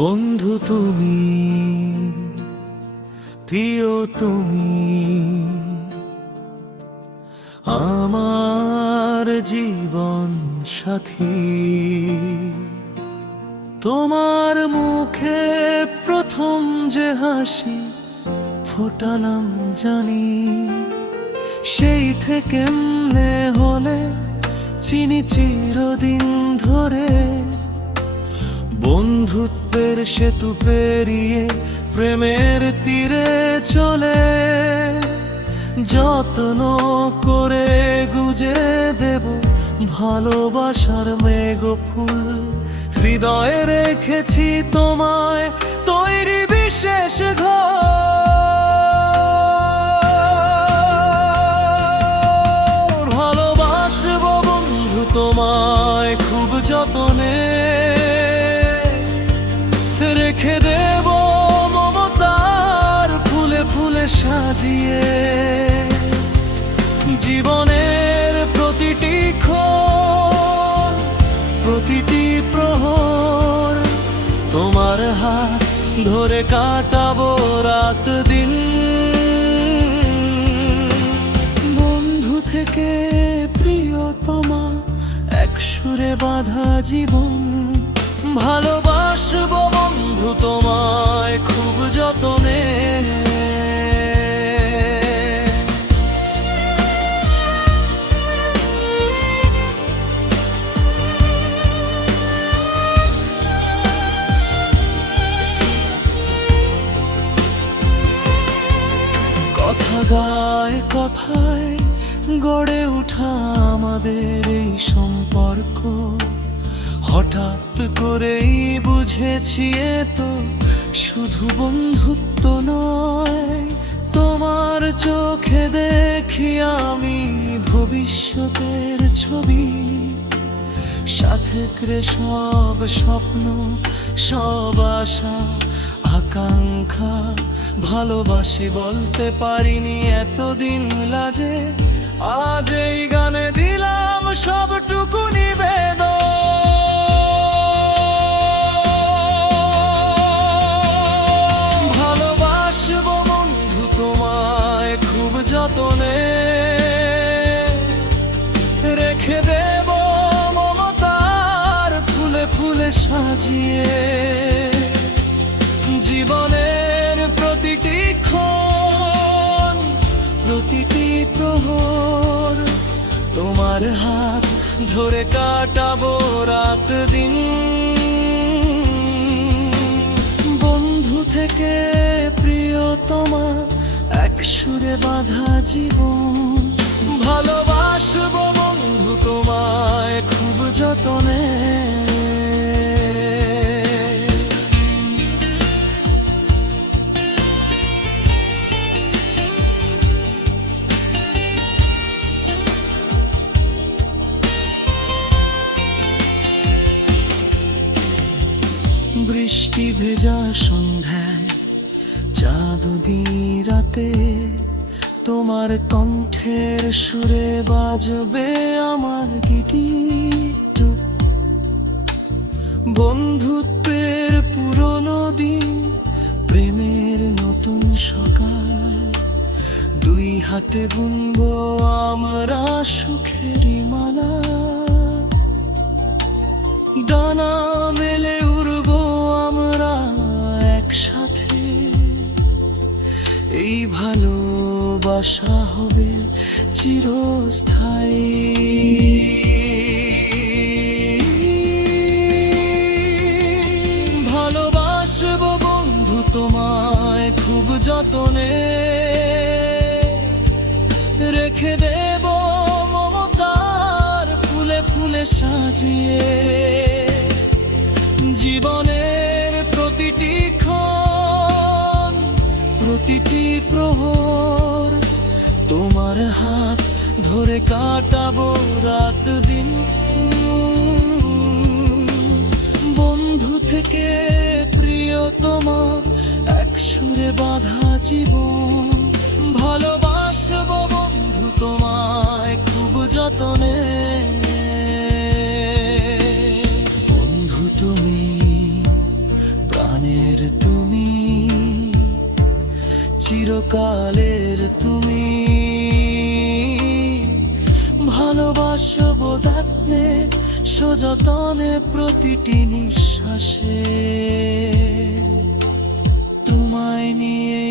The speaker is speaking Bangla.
বন্ধু তুমি, প্রিয় তুমি, আমার জীবন সাথী। তোমার মুখে প্রথম যে হাসি ফোটালাম জানি, সেই থেকে এমনে হলে চিনি চিরদিন ধরে। বন্ধুত্বের সেতু পেরিয়ে প্রেমের তীরে চলে, যত্ন করে গুজে দেব ভালোবাসার মেঘ ফুল। হৃদয়ে রেখেছি তোমায় তৈরি বিশেষ ঘর। ভালোবাসবো বন্ধু তোমায় খুব যতনে, রেখে দেব মমতার ফুলে ফুলে সাজিয়ে। জীবনের প্রতিটি ক্ষণ, প্রতিটি প্রহর, তোমার হাত ধরে কাটাবো রাত দিন। বন্ধু থেকে প্রিয়তমা, এক সুরে বাঁধা জীবন। ভালোবাসবো বন্ধু তোমায় খুব যতনে। কথা গায় কথায় গড়ে ওঠা আমাদের এই সম্পর্ক, হঠাৎ করেই বুঝেছি এ তো শুধু বন্ধুত্ব নয়। তোমার চোখে দেখি আমি ভবিষ্যতের ছবি, সাথে করে সব স্বপ্ন, সব আশা আকাঙ্ক্ষা। ভালোবাসি বলতে পারিনি এতদিন লাজে, আজ এই গানে দিলাম সবটুকু নিবেদন। ভালোবাসবো বন্ধু তোমায় খুব যতনে, রেখে দেব মমতার ফুলে ফুলে সাজিয়ে। জীবনের প্রতিটি ক্ষণ, প্রতিটি প্রহর, তোমার হাত ধরে কাটাবো রাত দিন। বন্ধু থেকে প্রিয়তমা, এক সুরে বাঁধা জীবন। ভালোবাসবো বন্ধু তোমায় খুব যতনে। বৃষ্টি ভেজা সন্ধ্যায়, চাঁদনি রাতে, তোমার কণ্ঠের সুরে বাজবে আমার গীত। বন্ধুত্বের পুরনো দিন, প্রেমের নতুন সকাল, দুই হাতে বুনবো আমরা সুখেরই মালা। ডানা মেলে উড়বো আমরা একসাথে, এই ভালোবাসা হবে চিরস্থায়ী। ভালোবাসবো বন্ধু তোমায় খুব যতনে, রেখে দেব মমতার ফুলে ফুলে সাজিয়ে। জীবনের প্রতিটি ক্ষণ, প্রতিটি প্রহর, তোমার হাত ধরে কাটাবো রাত দিন। বন্ধু থেকে প্রিয়তমা, এক সুরে বাঁধা জীবন। ভালোবাসবো বন্ধু তোমায় খুব যতনে। বন্ধু তুমি, চিরকালের তুমি। ভালোবাসো বোধাত্মে সযতনে প্রতিটি নিঃশ্বাসে, তোমায় নিয়ে